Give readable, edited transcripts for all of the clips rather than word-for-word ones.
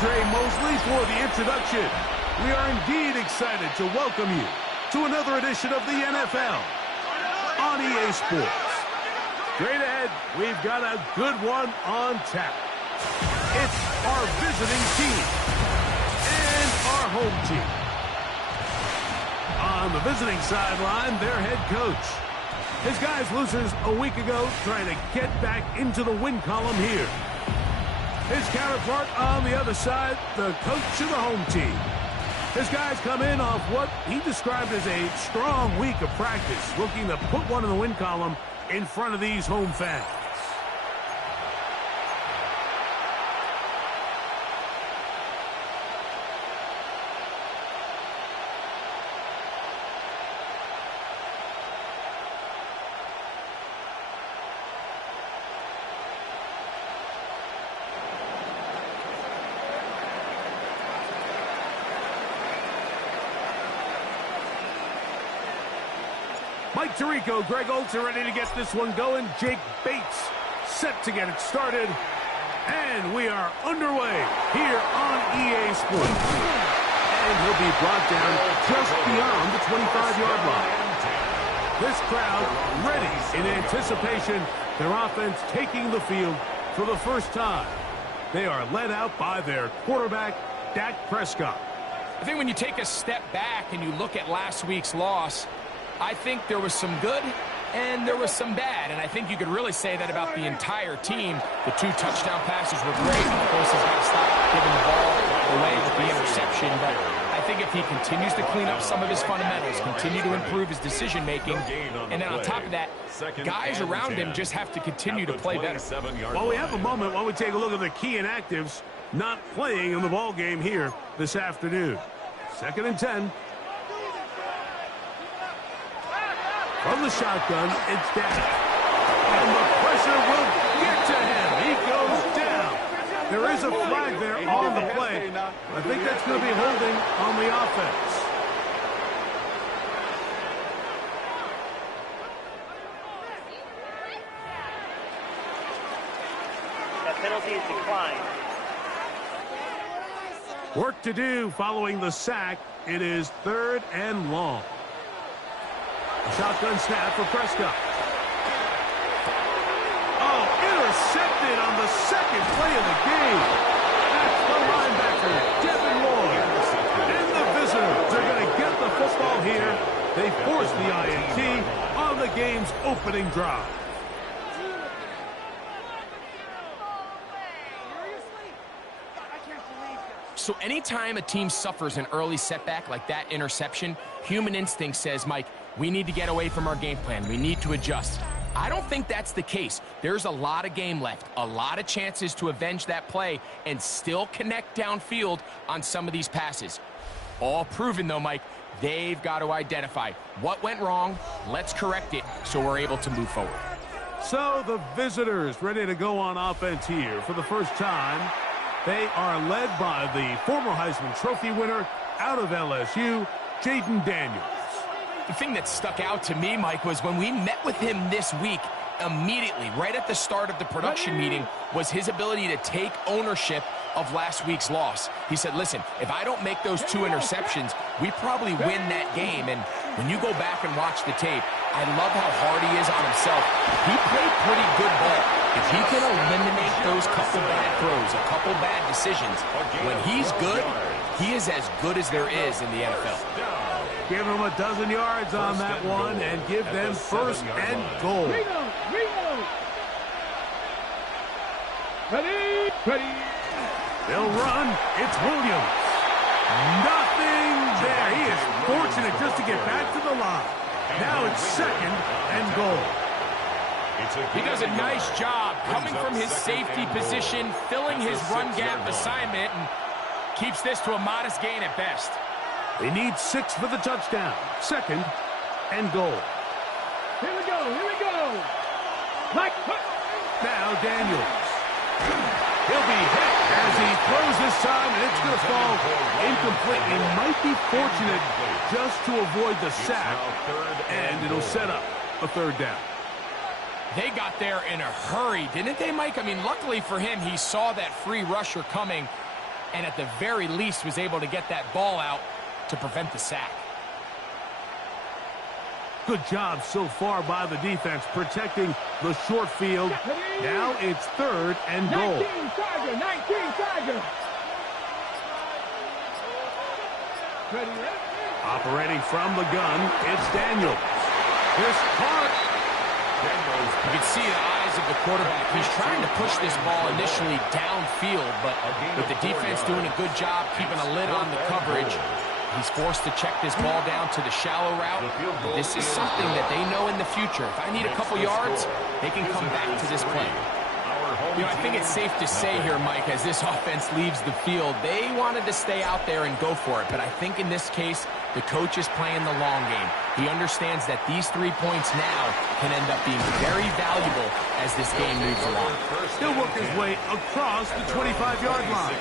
Trey Mosley for the introduction. We are indeed excited to welcome you to another edition of the NFL on EA Sports. Straight ahead, we've got a good one on tap. It's our visiting team and our home team. On the visiting sideline, their head coach. His guys losers a week ago trying to get back into the win column here. His counterpart on the other side, the coach of the home team. His guys come in off what he described as a strong week of practice, looking to put one in the win column in front of these home fans. Mike Tirico, Greg Olsen ready to get this one going. Jake Bates set to get it started. And we are underway here on EA Sports. And he'll be brought down just beyond the 25-yard line. This crowd ready in anticipation. Their offense taking the field for the first time. They are led out by their quarterback, Dak Prescott. I think when you take a step back and you look at last week's loss, I think there was some good and there was some bad. And I think you could really say that about the entire team. The 2 touchdown passes were great. Of course, he's got to stop giving the ball away with the interception. But I think if he continues to clean up some of his fundamentals, continue to improve his decision-making, and then on top of that, guys around him just have to continue to play better. Well, we have a moment while we take a look at the key inactives not playing in the ball game here this afternoon. 2nd and 10. From the shotgun, it's Dak. And the pressure will get to him. He goes down. There is a flag there on the play. I think that's going to be holding on the offense. That penalty is declined. Work to do following the sack. It is 3rd and long. Shotgun snap for Prescott. Oh, intercepted on the second play of the game. That's the linebacker, Devin Lloyd. And the visitors are going to get the football here. They force the INT on the game's opening drive. So anytime a team suffers an early setback like that interception, human instinct says, Mike, we need to get away from our game plan. We need to adjust. I don't think that's the case. There's a lot of game left, a lot of chances to avenge that play and still connect downfield on some of these passes. All proven, though, Mike, they've got to identify what went wrong, let's correct it so we're able to move forward. So the visitors ready to go on offense here for the first time. They are led by the former Heisman Trophy winner out of LSU, Jaden Daniels. The thing that stuck out to me, Mike, was when we met with him this week, immediately, right at the start of the production meeting, was his ability to take ownership of last week's loss. He said, listen, if I don't make those 2 interceptions, we probably win that game. And when you go back and watch the tape, I love how hard he is on himself. He played pretty good ball. If he can eliminate those couple bad throws, a couple bad decisions, when he's good, he is as good as there is in the NFL. Give them a dozen yards on that one and give them 1st and goal. Ready. They'll run. It's Williams. Nothing there. He is fortunate just to get back to the line. Now it's 2nd and goal. He does a nice job coming from his safety position, filling his run gap assignment, and keeps this to a modest gain at best. They need 6 for the touchdown. 2nd and goal. Here we go. Mike. Now Daniels. He'll be hit as he throws this time, and it's going to fall incomplete. He might be fortunate just to avoid the sack, and it'll set up a 3rd down. They got there in a hurry, didn't they, Mike? I mean, luckily for him, he saw that free rusher coming. and at the very least was able to get that ball out to prevent the sack. Good job so far by the defense protecting the short field. Now it's 3rd and goal. 19 Tiger. Ready? Operating from the gun, it's Daniels. This part. You can see the eyes of the quarterback. He's trying to push this ball initially downfield, but with the defense doing a good job keeping a lid on the coverage, he's forced to check this ball down to the shallow route. This is something that they know in the future. If I need a couple yards, they can come back to this play. You know, I think it's safe to say here, Mike, as this offense leaves the field, they wanted to stay out there and go for it. But I think in this case, the coach is playing the long game. He understands that these 3 points now can end up being very valuable as this game moves along. He'll work his way across the 25-yard line.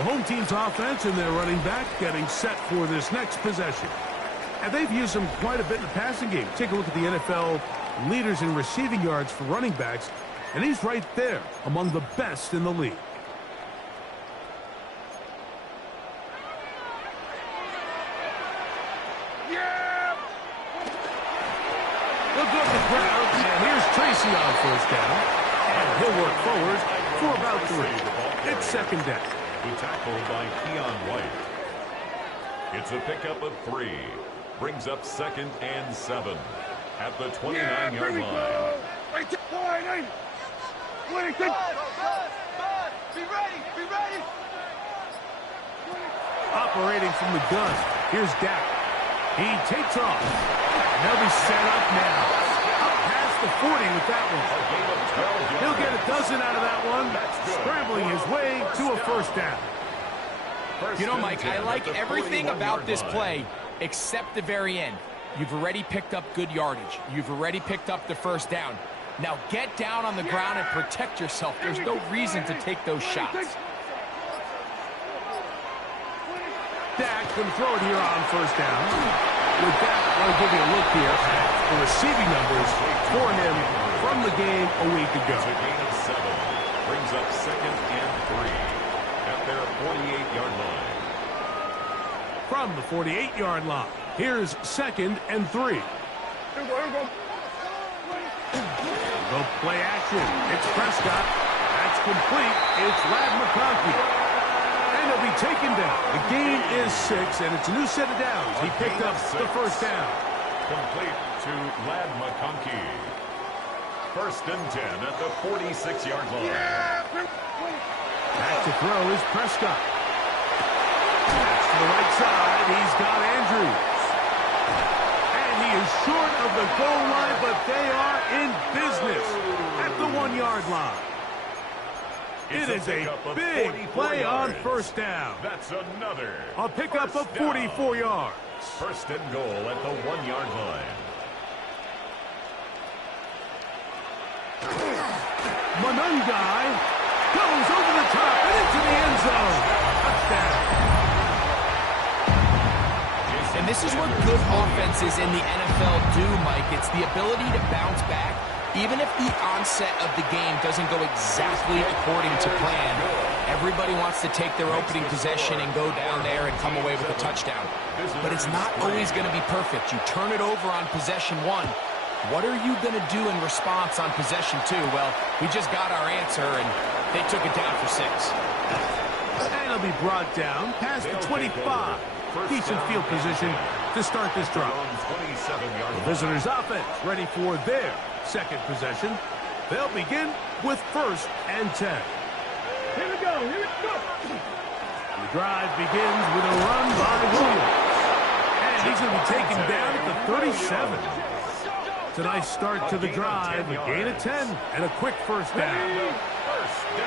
The home team's offense and their running back getting set for this next possession. And they've used him quite a bit in the passing game. Take a look at the NFL leaders in receiving yards for running backs, and he's right there among the best in the league. They'll go to the ground, and here's Tracy on 1st down. And he'll work forward for about 3. It's 2nd down. The tackle by Keon White. It's a pickup of 3. Brings up 2nd and 7 at the 29-yard line. Be ready. Operating from the gun, here's Dak. He takes off. And they'll be set up now. Up past the 40 with that one. He'll get a dozen out of that one, scrambling his way to a 1st down. You know, Mike, I like everything about this play except the very end. You've already picked up good yardage. You've already picked up the 1st down. Now get down on the ground and protect yourself. There's no reason to take those shots. Dak can throw it here on 1st down. With that, I'll give you a look here at the receiving numbers for him from the game a week ago. It's a gain of 7. Brings up 2nd and 3 at their 48-yard line. From the 48-yard line, here's 2nd and 3. The play action. It's Prescott. That's complete. It's Ladd McConkey. And he'll be taken down. The gain is 6, and it's a new set of downs. He picked up the 1st down. Complete to Ladd McConkey. 1st and 10 at the 46-yard line. Back to throw is Prescott. That's to the right side. He's got Andrews. And he is short of the goal line, but they are in business at the 1-yard line. It is a big play on 1st down. That's another. A pickup of 44 yards. 1st and goal at the 1-yard line. Monungai goes over the top and into the end zone. Touchdown. And this is what good offenses in the NFL do, Mike. It's the ability to bounce back, even if the onset of the game doesn't go exactly according to plan. Everybody wants to take their opening possession and go down there and come away with a touchdown. But it's not always going to be perfect. You turn it over on possession 1. What are you going to do in response on possession 2? Well, we just got our answer, and they took it down for 6. And it'll be brought down past the 25. Decent field position to start this drive. The visitors' offense ready for their 2nd possession. They'll begin with 1st and 10. Here we go. The drive begins with a run by Williams. And he's going to be taken down at the 37. It's a nice start to the drive. A gain of 10 and a quick 1st down.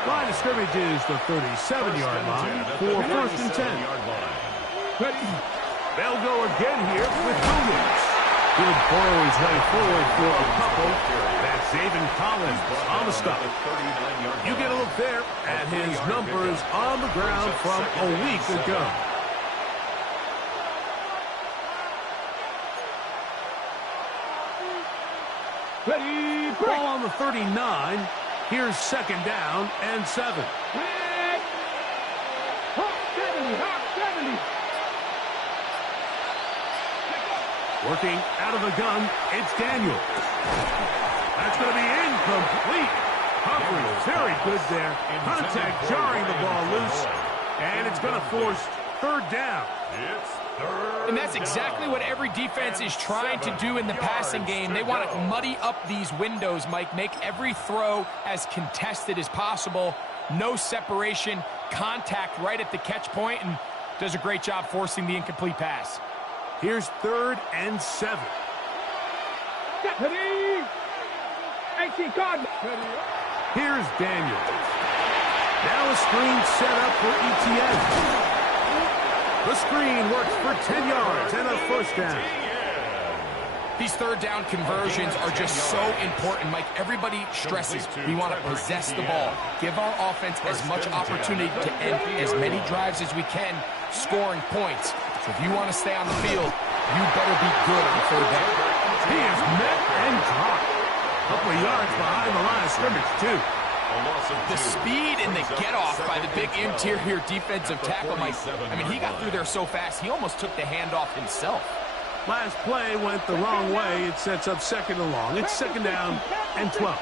Line of scrimmage is the 37-yard line for 1st and 10. They'll go again here with Williams. He'll borrow his way forward for a couple. That's Zaven Collins on the stop. You get a look there at his numbers on the ground from a week ago. Ready, break. Ball on the 39. Here's 2nd down and 7. Working out of the gun, it's Daniel. That's going to be incomplete. Humphrey, very good there. Contact jarring the ball loose. And it's going to force third down. It's third And that's exactly what every defense is trying to do in the passing game. They want to muddy up these windows, Mike. Make every throw as contested as possible. No separation, contact right at the catch point, and does a great job forcing the incomplete pass. Here's 3rd and 7. Ready. 18 card. Here's Daniel. Now a screen set up for ETN. The screen works for 10 yards and a first down. These third down conversions are just so important, Mike. Everybody stresses we want to possess the ball, give our offense as much opportunity to end as many drives as we can, scoring points. So if you want to stay on the field, you better be good on third down. He is met and dropped. A couple of yards behind the line of scrimmage, too. The speed and the get-off by the big interior defensive tackle, Mike. I mean, he got through there so fast, he almost took the handoff himself. Last play went the wrong way. It sets up 2nd and long. It's 2nd down and 12.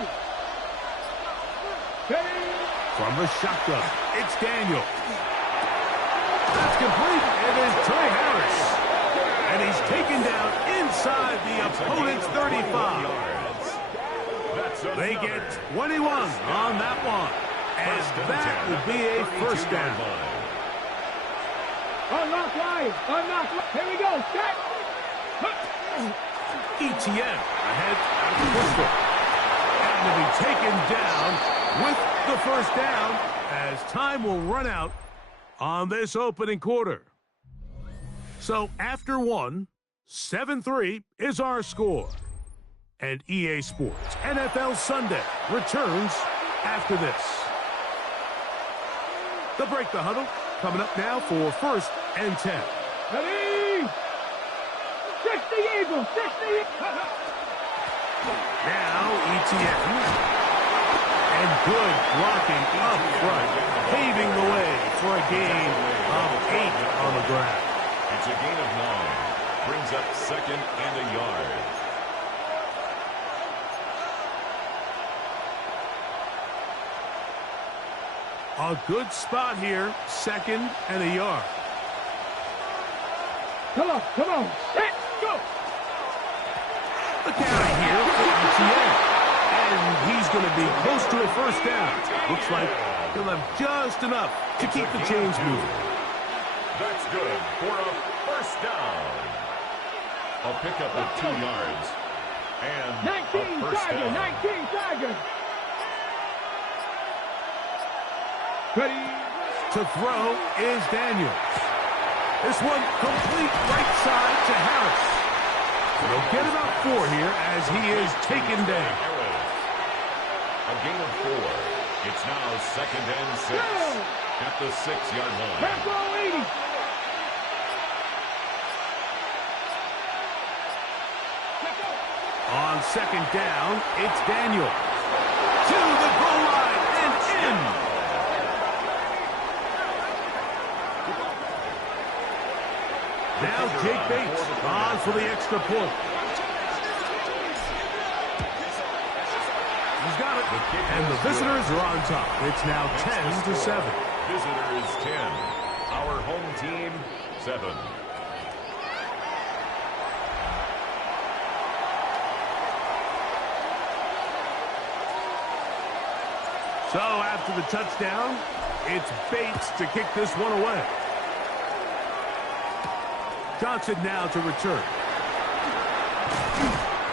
From the shotgun, it's Daniel. That's complete. It is Trey Harris. And he's taken down inside the opponent's 35. They get 21 on that one. And that will be a first down. Unlock line. Unlock line. Here we go. Set. ETN ahead out of the pistol. And to be taken down with the first down as time will run out on this opening quarter. So after 1, 7-3 is our score. And EA Sports NFL Sunday returns after this. The Break the Huddle coming up now for 1st and 10. Ready. 60 Eagles. 60. Now ETN. And good blocking up front, paving the way for a gain of 8 on the ground. It's a gain of 9. Brings up 2nd and a yard. A good spot here, 2nd and a yard. Come on. Set. Go. The carry here for ETN. And he's going to be close to a first down. Looks like he'll have just enough to keep the chains moving. That's good for a first down. A pickup of 2 yards. And 19 a first Tiger. down. 19 Tiger. Ready. To throw is Daniels. This one complete right side to Harris. He'll get about 4 here as he is taken down. A gain of 4. It's now 2nd and 6 at the 6-yard line. Tempo 80. On 2nd down, it's Daniel. To the goal line and in. Now Jake Bates on for the extra point. He's got it. And the visitors are on top. It's now 10-7. Visitors 10. Our home team 7. So after the touchdown, it's Bates to kick this one away. Johnson now to return.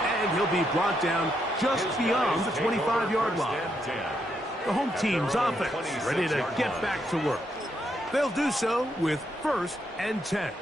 And he'll be brought down just beyond the 25-yard line. The home team's offense ready to get back to work. They'll do so with 1st and 10.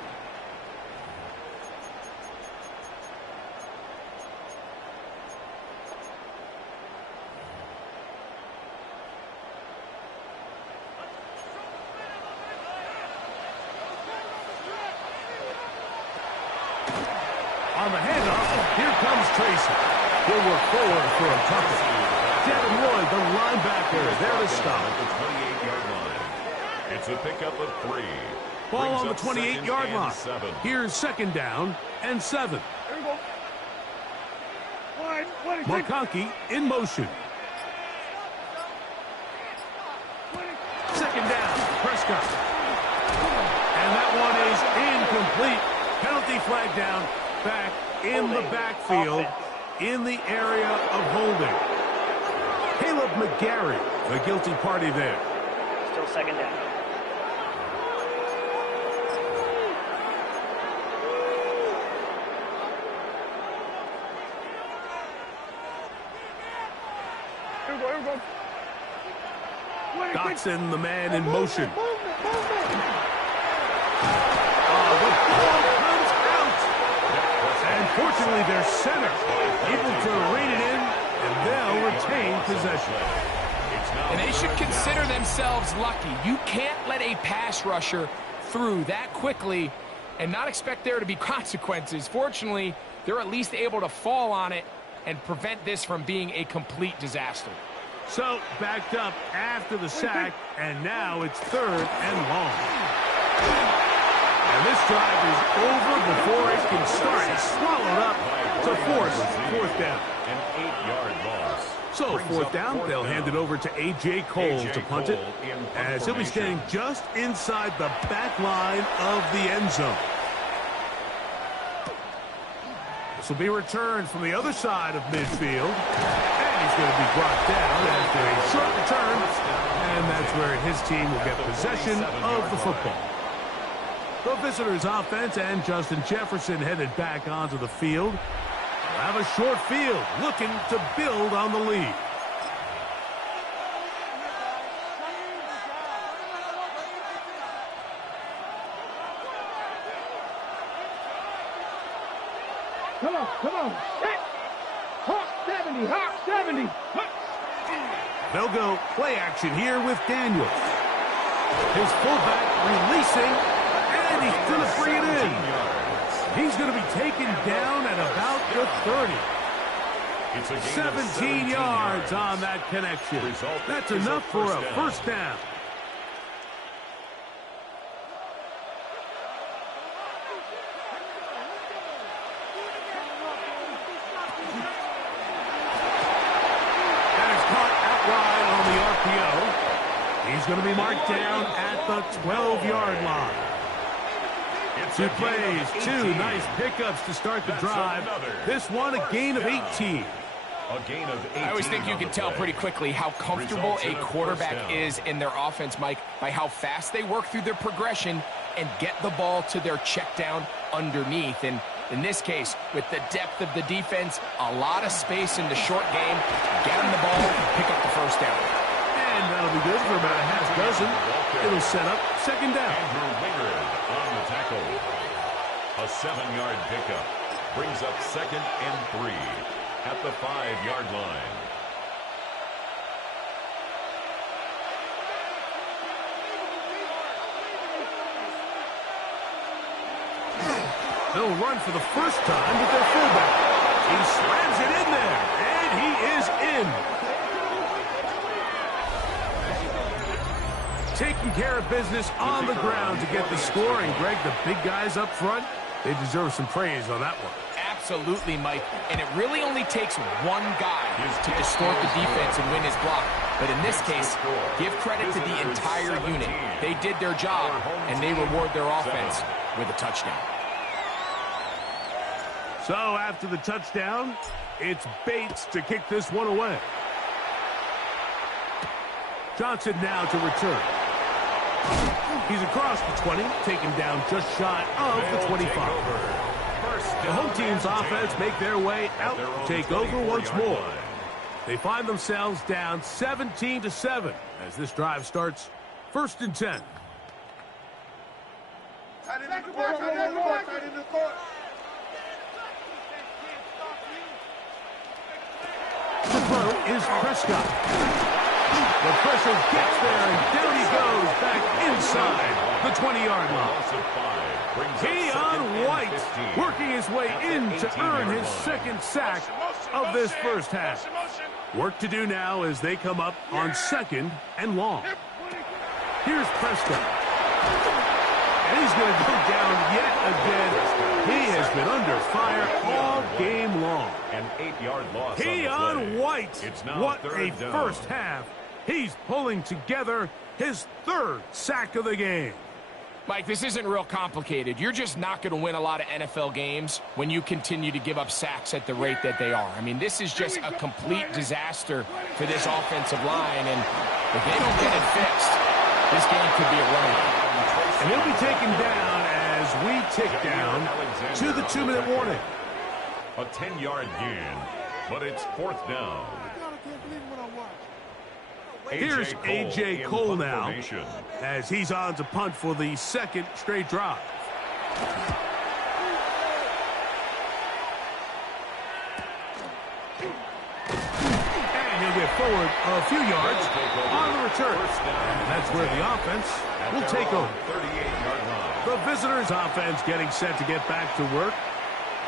On the handoff, here comes Tracy. He'll work forward for a touchdown. Devin Lloyd, the linebacker, there to stop. At the 28-yard line. It's a pickup of 3. Ball Brings on the up 28-yard line. 7. Here's 2nd down and 7. Here we go. McConkey in motion. Second down, Prescott. And that one is incomplete. Penalty flag down, back in the backfield, in the area of holding. Caleb McGarry, the guilty party there. Still second down. Dotson, the man in motion. The ball comes out. And fortunately, their center able to rein it in, and they'll retain possession. And they should consider themselves lucky. You can't let a pass rusher through that quickly and not expect there to be consequences. Fortunately, they're at least able to fall on it and prevent this from being a complete disaster. So, backed up after the sack, and now it's third and long. And this drive is over before it can start. It's swallowed up to force fourth down. An 8-yard loss. So, fourth down, they'll hand it over to A.J. Cole to punt it, as he'll be standing just inside the back line of the end zone. This will be returned from the other side of midfield. And he's going to be brought down after a short return. And that's where his team will get possession of the football. The visitors' offense and Justin Jefferson headed back onto the field. They'll have a short field looking to build on the lead. Come on. Set. Hawk 70, Hawk 70. They'll go play action here with Daniels. His fullback releasing, and he's going to bring it in. He's going to be taken down at about the 30. 17 yards on that connection. That's enough for a first down. He's going to be marked down at the 12-yard line. Two plays, two nice pickups to start the drive. This one, a gain of 18. I always think you can tell pretty quickly how comfortable a quarterback is in their offense, Mike, by how fast they work through their progression and get the ball to their check down underneath. And in this case, with the depth of the defense, a lot of space in the short game, get them the ball, pick up the first down. And that'll be good for about a half dozen. It'll set up second down. Andrew Wingard on the tackle. A 7-yard pickup brings up second and 3 at the 5-yard line. They'll run for the first time with their fullback. He slams it in there, and he is in. Taking care of business on the ground to get the score. And, Greg, the big guys up front, they deserve some praise on that one. Absolutely, Mike. And it really only takes one guy to distort the defense and win his block. But in this case, give credit to the entire unit. They did their job, and they reward their offense with a touchdown. So after the touchdown, it's Bates to kick this one away. Johnson now to return. He's across the 20, taken down just shy of the 25. The home team's offense make their way out, take over once more. They find themselves down 17-7 as this drive starts first and 10. The throw is Prescott. The pressure gets there, and down he goes back inside the 20-yard line. Keon White working his way in to earn his second sack of this first half. Work to do now as they come up on second and long. Here's Prescott. And he's going to go down yet again. He has been under fire all game long. An 8-yard loss. Keon White. What a down. first half. He's pulling together his 3rd sack of the game. Mike, this isn't real complicated. You're just not going to win a lot of NFL games when you continue to give up sacks at the rate that they are. I mean, this is just a complete disaster for this offensive line, and if they don't get it fixed, this game could be a runaway. And he'll be taken down as we tick down to the 2-minute warning. A 10-yard gain, but it's 4th down. Here's A.J. Cole now, formation. as he's on to punt for the 2nd straight drive. And he'll get forward a few yards on the return. And that's where the offense will take over. 38-yard line. The visitors' offense getting set to get back to work.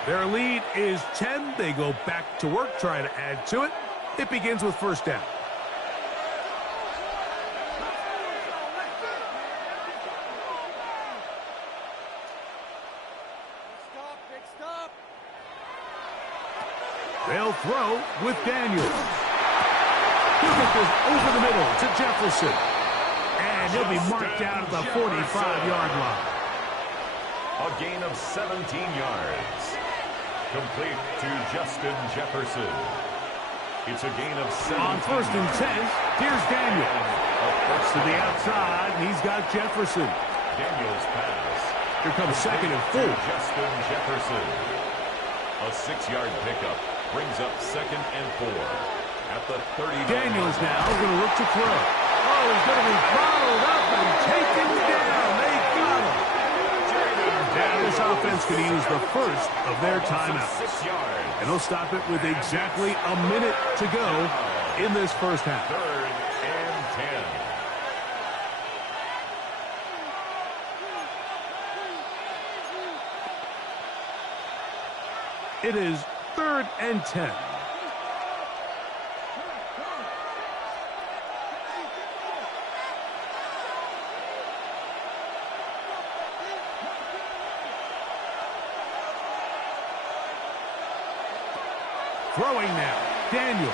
Their lead is 10. They go back to work, trying to add to it. It begins with 1st down. They'll throw with Daniels. He'll get this over the middle to Jefferson. And he'll be marked down at the 45-yard line. A gain of 17 yards. Complete to Justin Jefferson. It's a gain of 17. On 1st and 10, here's Daniels. To the outside, and he's got Jefferson. Daniels pass. Here comes 2nd and 4. Justin Jefferson. A 6-yard pickup brings up 2nd and 4 at the 30. Daniels now going to look to throw. Oh, he's going to be followed up and taken down. They got him. Now this offense going to use the first of their timeouts. 6 yards. And they'll stop it with exactly a minute to go in this first half. 3rd and 10. It is 3rd and 10. Throwing now, Daniel.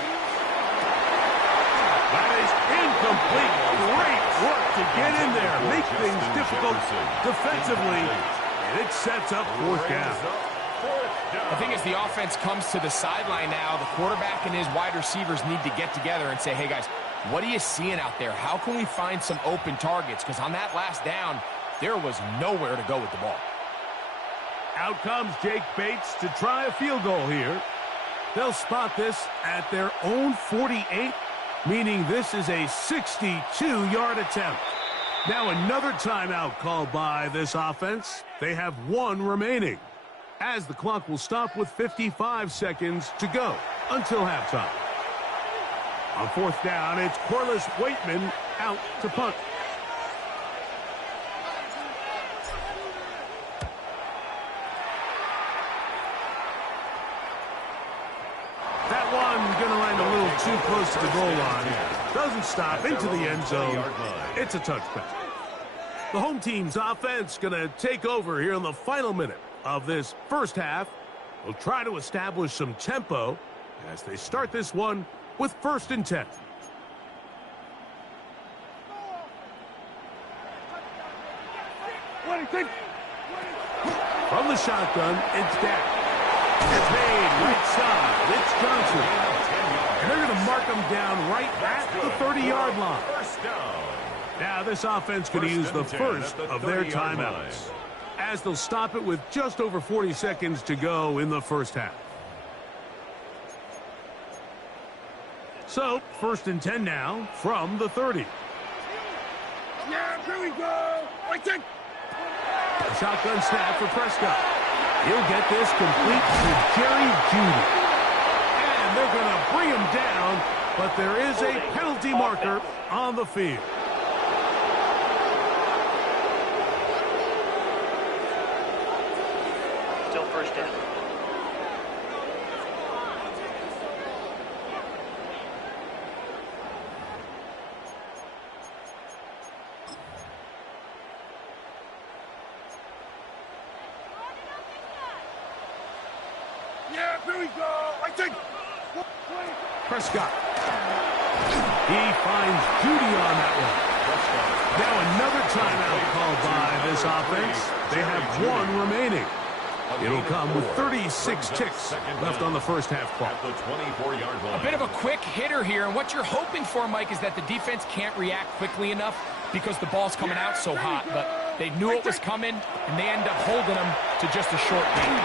That is incomplete. Great work to get in there, make things difficult defensively, and it sets up 4th down. I think as the offense comes to the sideline now, the quarterback and his wide receivers need to get together and say, hey, guys, what are you seeing out there? How can we find some open targets? Because on that last down, there was nowhere to go with the ball. Out comes Jake Bates to try a field goal here. They'll spot this at their own 48, meaning this is a 62-yard attempt. Now another timeout called by this offense. They have 1 remaining, as the clock will stop with 55 seconds to go until halftime. On 4th down, it's Corliss Waitman out to punt. That one going to land a little too close to the goal line. Doesn't stop into the end zone. It's a touchback. The home team's offense going to take over here in the final minute of this first half. They'll try to establish some tempo as they start this one with 1st and 10. From the shotgun, it's down. It's made right side. It's Johnson. And they're going to mark him down right at the 30-yard line. Now this offense going to use the first of their timeouts, as they'll stop it with just over 40 seconds to go in the first half. So 1st and 10 now from the 30. Yeah, here we go. Right there. A shotgun snap for Prescott. He'll get this complete to Jerry Jeudy. And they're going to bring him down, but there is a penalty marker on the field. Still 1st down. here we go. I think. Prescott. He finds Judy on that one. Now another timeout called by this offense. They have one remaining. It'll come with 36 ticks left on the first half clock. At the 24-yard line. A bit of a quick hitter here, and what you're hoping for, Mike, is that the defense can't react quickly enough because the ball's coming out so hot. But they knew it was coming, and they end up holding them to just a short gain.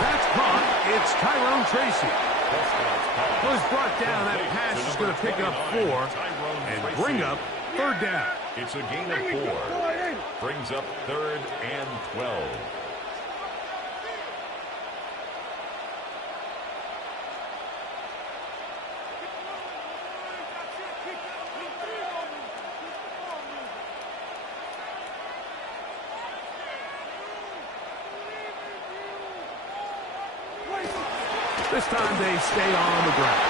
That's caught. It's Tyrone Tracy. Was brought down. That pass is going to pick up 4 and bring up third down. It's a gain of 4. Brings up 3rd and 12. This time they stay on the ground.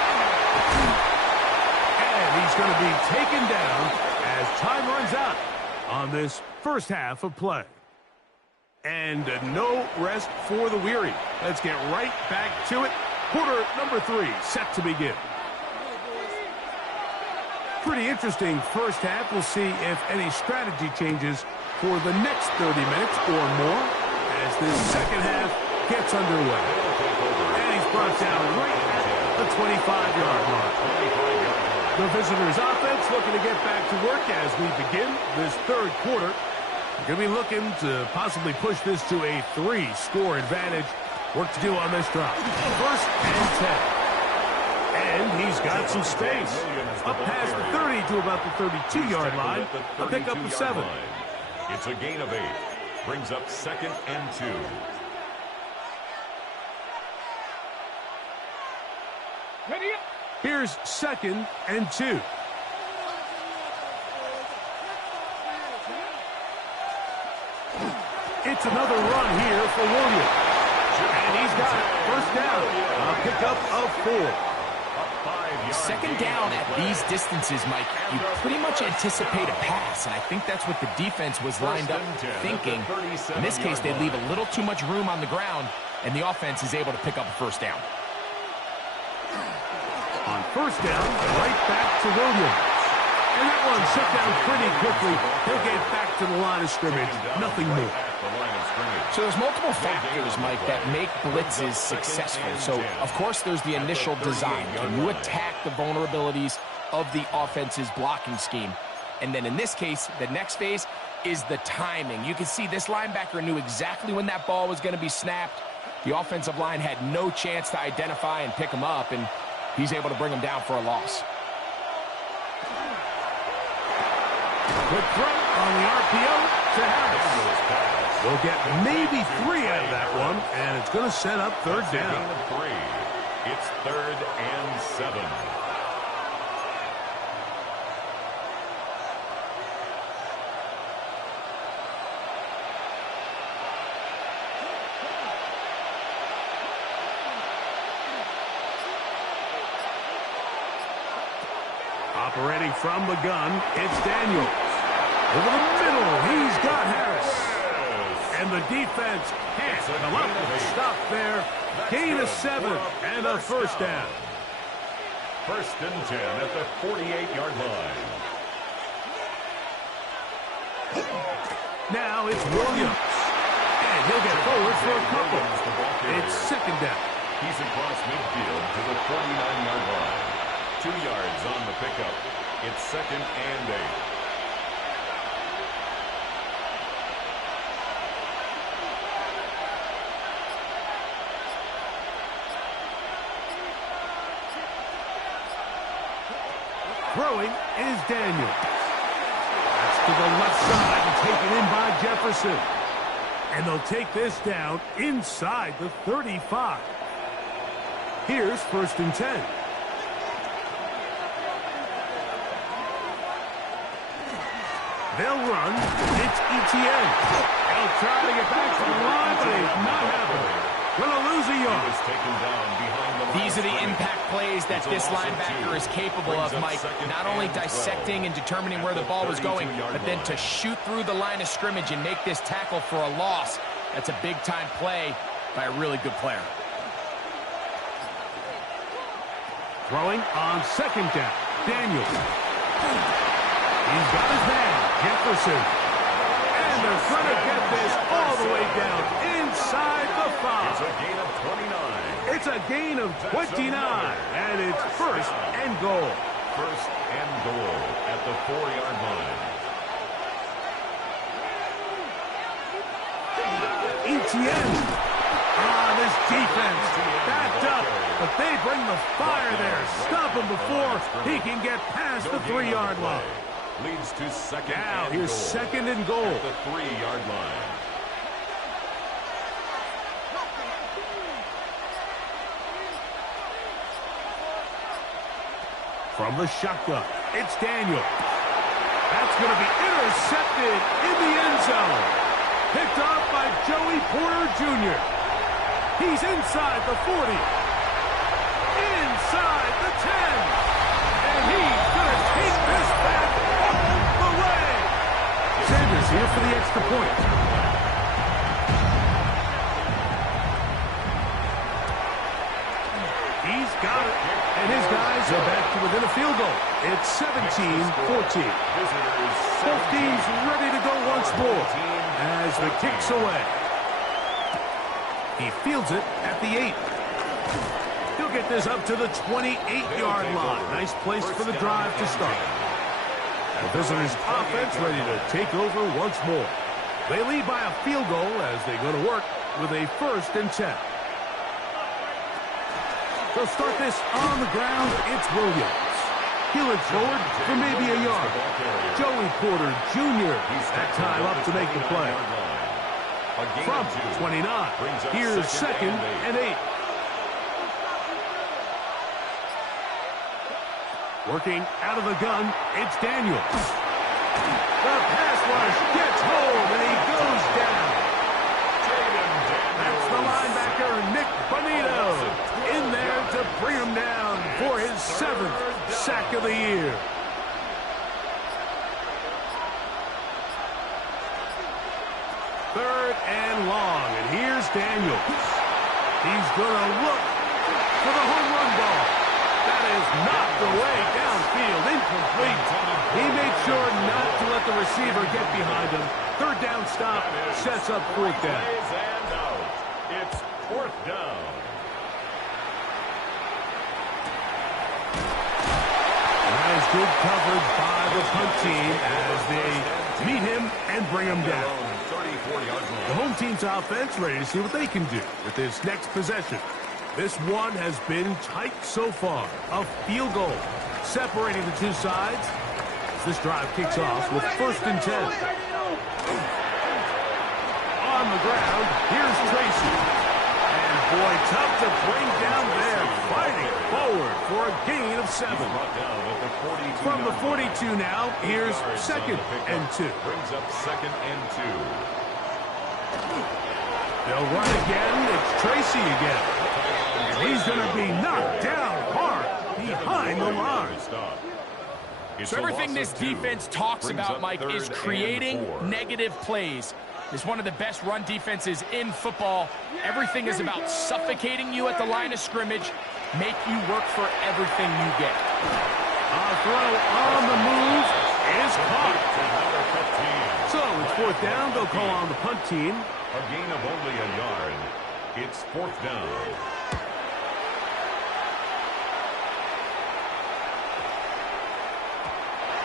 And he's going to be taken down as time runs out on this first half of play. And no rest for the weary. Let's get right back to it. Quarter number 3 set to begin. Pretty interesting first half. We'll see if any strategy changes for the next 30 minutes or more as this second half gets underway. Brought down right at the 25-yard line. The visitors' offense looking to get back to work as we begin this third quarter. Going to be looking to possibly push this to a 3-score advantage. Work to do on this drive. First and 10. And he's got some space. Up past the 30 to about the 32-yard line. A pickup of 7. It's a gain of 8. Brings up 2nd and 2. Here's 2nd and 2. It's another run here for Williams. And he's got it. First down. A pickup of 4. Second down at these distances, Mike, you pretty much anticipate a pass, and I think that's what the defense was lined up thinking. In this case, they leave a little too much room on the ground, and the offense is able to pick up a first down. On first down, right back to Williams. And that one shut down pretty quickly. He'll get back to the line of scrimmage. Nothing more. So there's multiple factors, Mike, that make blitzes successful. So, of course, there's the initial design. Can you attack the vulnerabilities of the offense's blocking scheme? And then in this case, the next phase is the timing. You can see this linebacker knew exactly when that ball was going to be snapped. The offensive line had no chance to identify and pick him up, and he's able to bring him down for a loss. Good throw on the RPO to Harris. We'll get maybe 3 out of that one, and it's going to set up third down. It's 3rd and 7. Operating from the gun, it's Daniels. Over the middle, he's got Harris. And the defense can't come up with a stop there. Gain of 7 and a first down. First and 10 at the 48-yard line. Now it's Williams. And he'll get forward for a couple. It's second down. He's across midfield to the 49-yard line. 2 yards on the pickup. It's 2nd and 8. Throwing is Daniels. That's to the left side and taken in by Jefferson. And they'll take this down inside the 35. Here's first and 10. They'll run. It's Etienne. They'll try to get back to the line, but it's not happening. Going to lose a yard. These are the impact plays that this linebacker is capable of, Mike. Not only dissecting and determining where the ball was going, but then to shoot through the line of scrimmage and make this tackle for a loss. That's a big-time play by a really good player. Throwing on second down. Daniel. He's got his man, Jefferson. And they're going to get this all the way down inside the 5. It's a gain of 29. It's a gain of 29, and it's first and goal. First and goal at the 4-yard line. Etienne. This defense backed up, but they bring the fire there. Stop him before he can get past the 3-yard line. Leads to second Now and here's goal. second and goal. At the 3-yard line. From the shotgun, it's Daniel. That's going to be intercepted in the end zone. Picked off by Joey Porter Jr. He's inside the 40. Inside the 10. And he's going to take this back all the way. Sanders here for the extra point. He's got it. And his guys are back to within a field goal. It's 17-14. Both teams ready to go once more as the kick's away. He fields it at the 8. He'll get this up to the 28-yard line. Nice place for the drive to start. The visitors' offense ready to take over once more. They lead by a field goal as they go to work with a 1st and 10. They'll start this on the ground. It's Williams. He'll it forward for maybe a yard. Joey Porter Jr. that time up to make the play. From 29, here's second and 8. Working out of the gun, it's Daniel. The pass rush gets home, and he goes down. That's the linebacker, Nick Bonito, in there to bring him down for his 7th sack of the year. Third and long, and here's Daniels. He's going to look for the home run ball. That is knocked away downfield, incomplete. He made sure not to let the receiver get behind him. Third down stop sets up 4th down. It's 4th down. And that is good coverage by the punt team as they meet him and bring him down. The home team's offense ready to see what they can do with this next possession. This one has been tight so far. A field goal separating the two sides as this drive kicks off with 1st and 10. On the ground, here's Tracy. And boy, tough to bring down there. Fighting forward for a gain of 7. From the 42 now, here's second and 2. Brings up second and 2. They'll run again. It's Tracy again. He's going to be knocked down hard behind the line. So everything this defense talks about, Mike, is creating negative plays. It's one of the best run defenses in football. Everything is about suffocating you at the line of scrimmage, make you work for everything you get. A throw on the move is caught. So it's 4th down. They'll call on the punt team. A gain of only a yard. It's 4th down.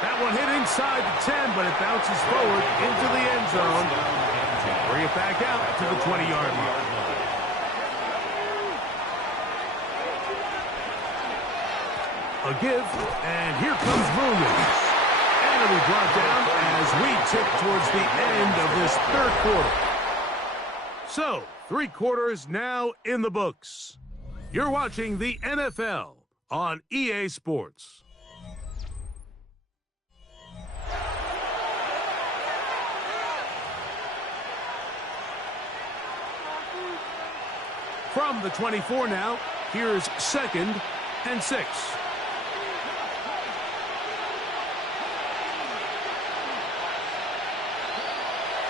That one hit inside the 10, but it bounces forward into the end zone. Bring it back out to the 20-yard line. A give, and here comes Williams. And it'll be brought down as we tick towards the end of this 3rd quarter. So, 3 quarters now in the books. You're watching the NFL on EA Sports. From the 24 now, here's second and 6.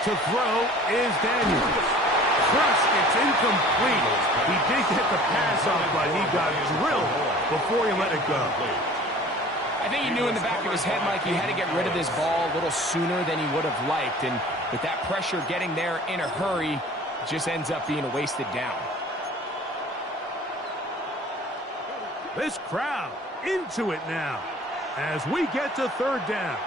To throw is Daniels. Thrust, it's incomplete. He did get the pass off, but he got drilled before he let it go. I think he knew in the back of his head, Mike, he had to get rid of this ball a little sooner than he would have liked. And with that pressure getting there in a hurry, it just ends up being a wasted down. This crowd into it now as we get to third down.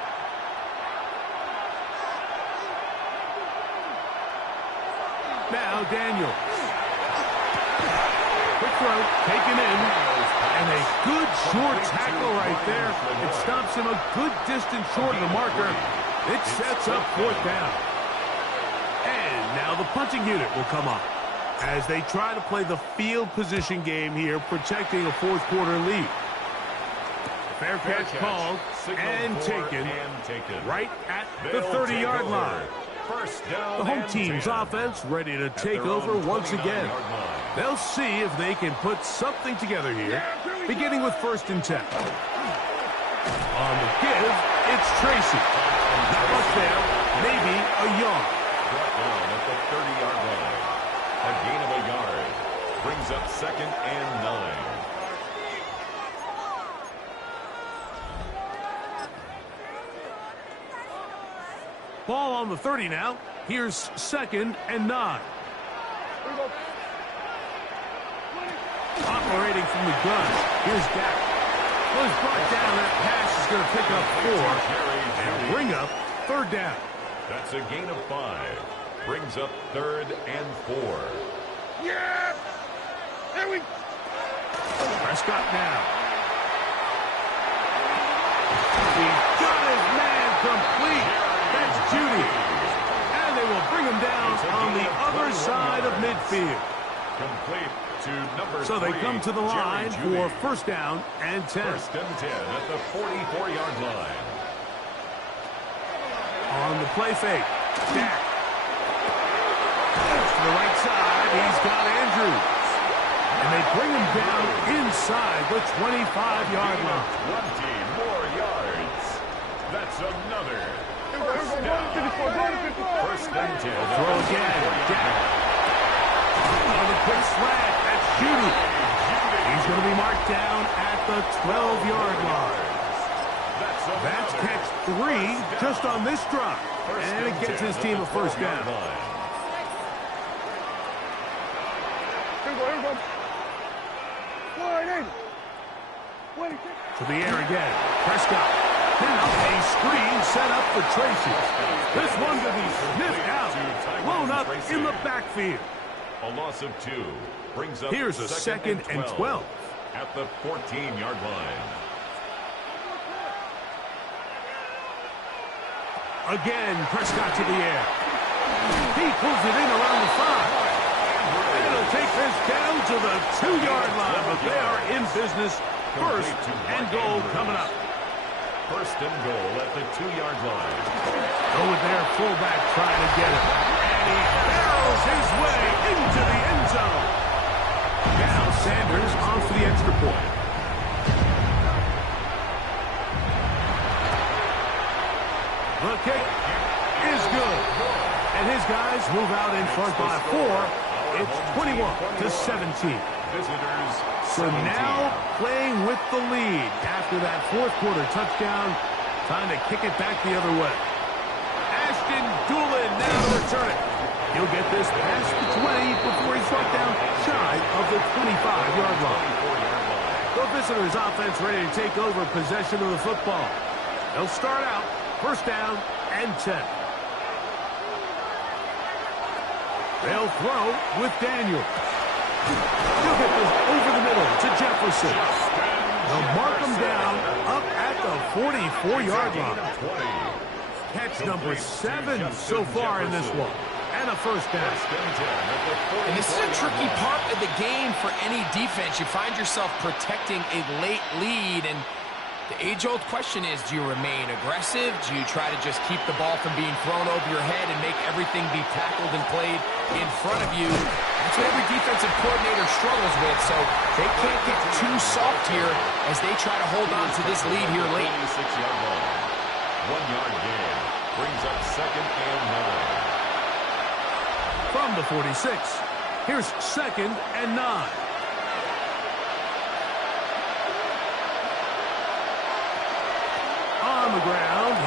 Now Daniels. Quick throw, taken in. And a good short tackle right there. It stops him a good distance short of the marker. It sets up fourth down. And now the punting unit will come up as they try to play the field position game here, protecting a fourth quarter lead. Fair catch called and taken right at the 30-yard line. The home team's offense ready to take over once again. They'll see if they can put something together here, beginning with 1st and 10. On the give, it's Tracy. Not much there, maybe a yard. Brought down at the 30-yard line. A gain of a yard brings up 2nd and 9. Ball on the 30 now. Here's 2nd and 9. Operating from the gun. Here's Dak. Was brought down. That pass is going to pick up 4 and bring up 3rd down. That's a gain of 5. Brings up 3rd and 4. Yeah! There we go! Prescott now. He's got his man complete. That's Judy. And they will bring him down on the other side of midfield. Complete to number 3. So they come to the line for 1st down and 10. 1st and 10 at the 44-yard line. On the play fake, Dak. To the right side, he's got Andrews. And they bring him down inside the 25-yard line. 20 more yards. That's another. 1st and 10. Throw again. Dak. On the quick slant, that's Judy. He's going to be marked down at the 12-yard line. That's catch 3 just on this drive. And it gets his team a 1st down. To the air again. Prescott. Now a screen set up for Tracy. This one to be sniffed out. Blown up in the backfield. A loss of 2 brings up Here's a 2nd and 12. At the 14-yard line. Again, Prescott to the air. He pulls it in around the 5. And it'll take this down to the 2-yard line, but they are in business. 1st and goal coming up. 1st and goal at the 2-yard line. Go with their fullback trying to get it. And he barrels his way into the end zone. Now Sanders on for the extra point. The kick is good. And his guys move out in front by 4. It's 21-17. Visitors. So now playing with the lead after that 4th quarter touchdown. Time to kick it back the other way. Ashton Doolin now returning. He'll get this past the 20 before he's brought down shy of the 25-yard line. The visitors' offense ready to take over possession of the football. They'll start out 1st down and 10. They'll throw with Daniels. He'll get this over the middle to Jefferson. They'll mark him down up at the 44-yard line. Catch number 7 so far in this one. And a 1st down. And this is a tricky part of the game for any defense. You find yourself protecting a late lead, and the age-old question is, do you remain aggressive? Do you try to just keep the ball from being thrown over your head and make everything be tackled and played in front of you? That's what every defensive coordinator struggles with, so they can't get too soft here as they try to hold on to this lead here late. 6-yard line. 1-yard gain brings up 2nd and 9. From the 46, here's 2nd and 9.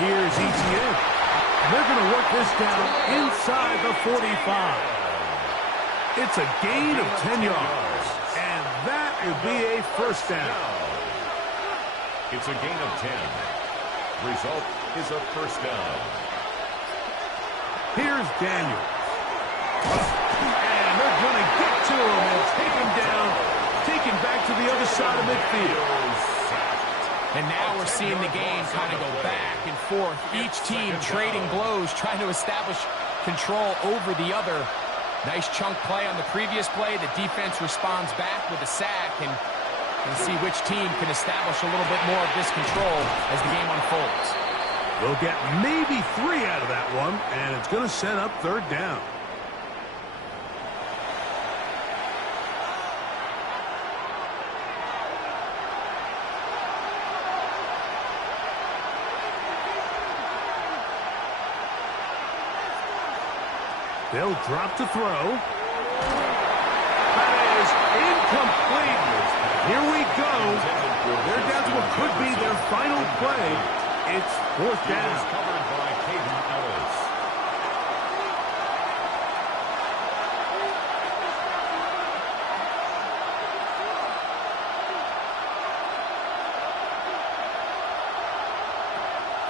here's ETN. They're going to work this down inside the 45. It's a gain of 10 yards, and that will be a first down. It's a gain of 10. Result is a first down. Here's Daniels. And they're going to get to him and take him down, taken back to the other side of midfield. And now we're seeing the game kind of go back and forth. Each team trading blows, trying to establish control over the other. Nice chunk play on the previous play. The defense responds back with a sack, and we'll see which team can establish a little bit more of this control as the game unfolds. They'll get maybe 3 out of that one, and it's going to set up third down. They'll drop to throw. That is incomplete. Here we go. They're down to what could be their final play. It's fourth down. Covered by Caden Ellis.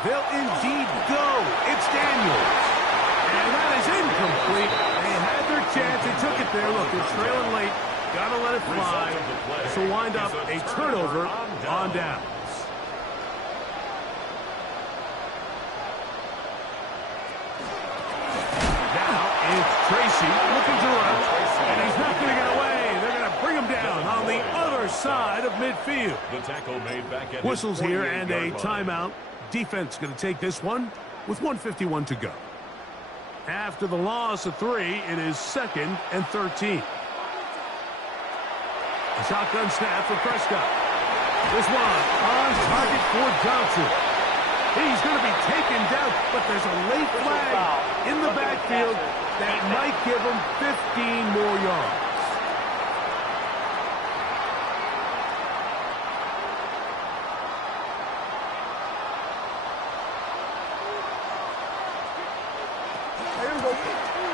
They'll indeed go. It's Daniels. And that is incomplete. They had their chance. They took it there. Look, they're trailing late. Got to let it fly. This will wind up a turnover on downs. Now it's Tracy looking to run. And he's not going to get away. They're going to bring him down on the other side of midfield. The tackle made back at Whistles here and a timeout. Defense going to take this one with 1:51 to go. After the loss of 3, it is 2nd and 13. A shotgun snap for Prescott. This one on target for Johnson. He's going to be taken down, but there's a late flag in the backfield that might give him 15 more yards.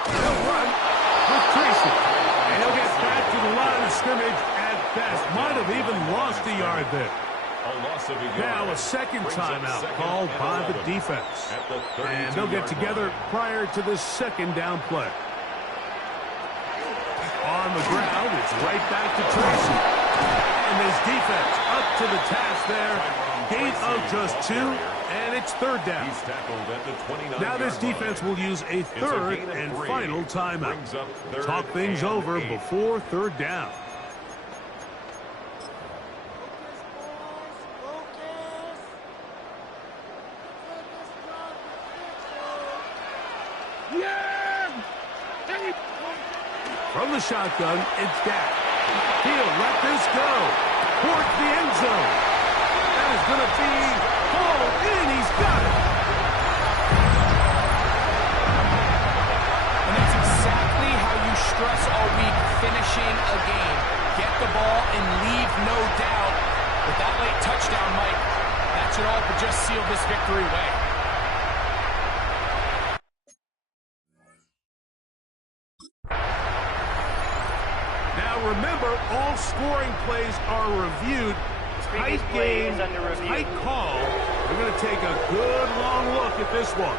They'll run with Tracy. And he'll get back to the line of scrimmage at best. Might have even lost a yard there. Now a second timeout called by the defense. And they'll get together prior to this second down play. On the ground, it's right back to Tracy. And his defense up to the task there. Gain of just 2. And it's third down. Now this defense will use a third and final timeout. Talk things over before third down. From the shotgun, it's Dak. He'll let this go towards the end zone. That is going to be hauled in. He's got it. And that's exactly how you stress all week finishing a game. Get the ball and leave no doubt. With that late touchdown, Mike, that should all but just seal this victory away. Remember, all scoring plays are reviewed. Tight game, tight call. We're going to take a good long look at this one.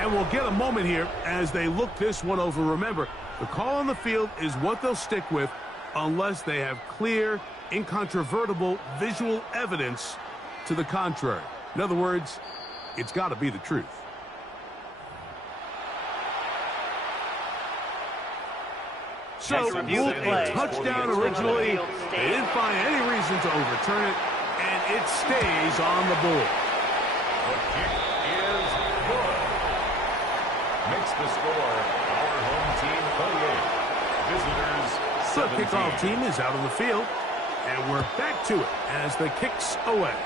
And we'll get a moment here as they look this one over. Remember, the call on the field is what they'll stick with unless they have clear, incontrovertible visual evidence to the contrary. In other words, it's got to be the truth. So, ruled a touchdown originally. They didn't find any reason to overturn it, and it stays on the board. The kick is good. Makes the score our home team 38. Visitors 17. The kickoff team is out on the field, and we're back to it as the kick's away.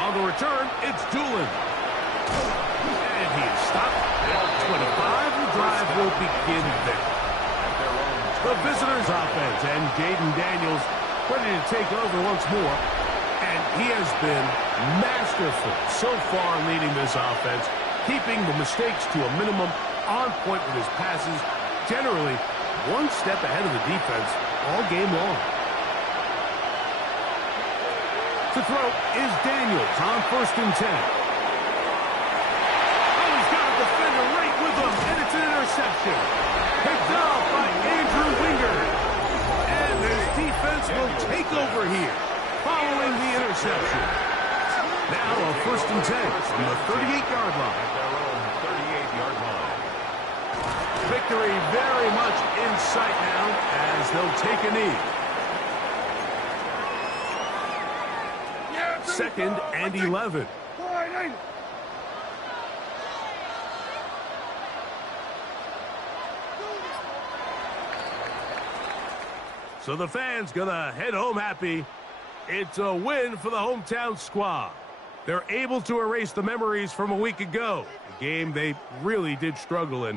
On the return, it's Doolin. And he is stopped at 25. The drive will begin there. The visitors' offense and Jaden Daniels ready to take over once more. And He has been masterful so far leading this offense, keeping the mistakes to a minimum, on point with his passes, generally one step ahead of the defense all game long. To throw is Daniels on 1st and 10. Oh, he's got a defender right with him, and it's an interception. Picked off by Andrew Winger. And his defense will take over here, following the interception. Now a 1st and 10 from the 38-yard line. At their own 38-yard line. Victory very much in sight now as they'll take a knee. 2nd and 11. So the fans gonna head home happy. It's a win for the hometown squad. They're able to erase the memories from a week ago, a game they really did struggle in.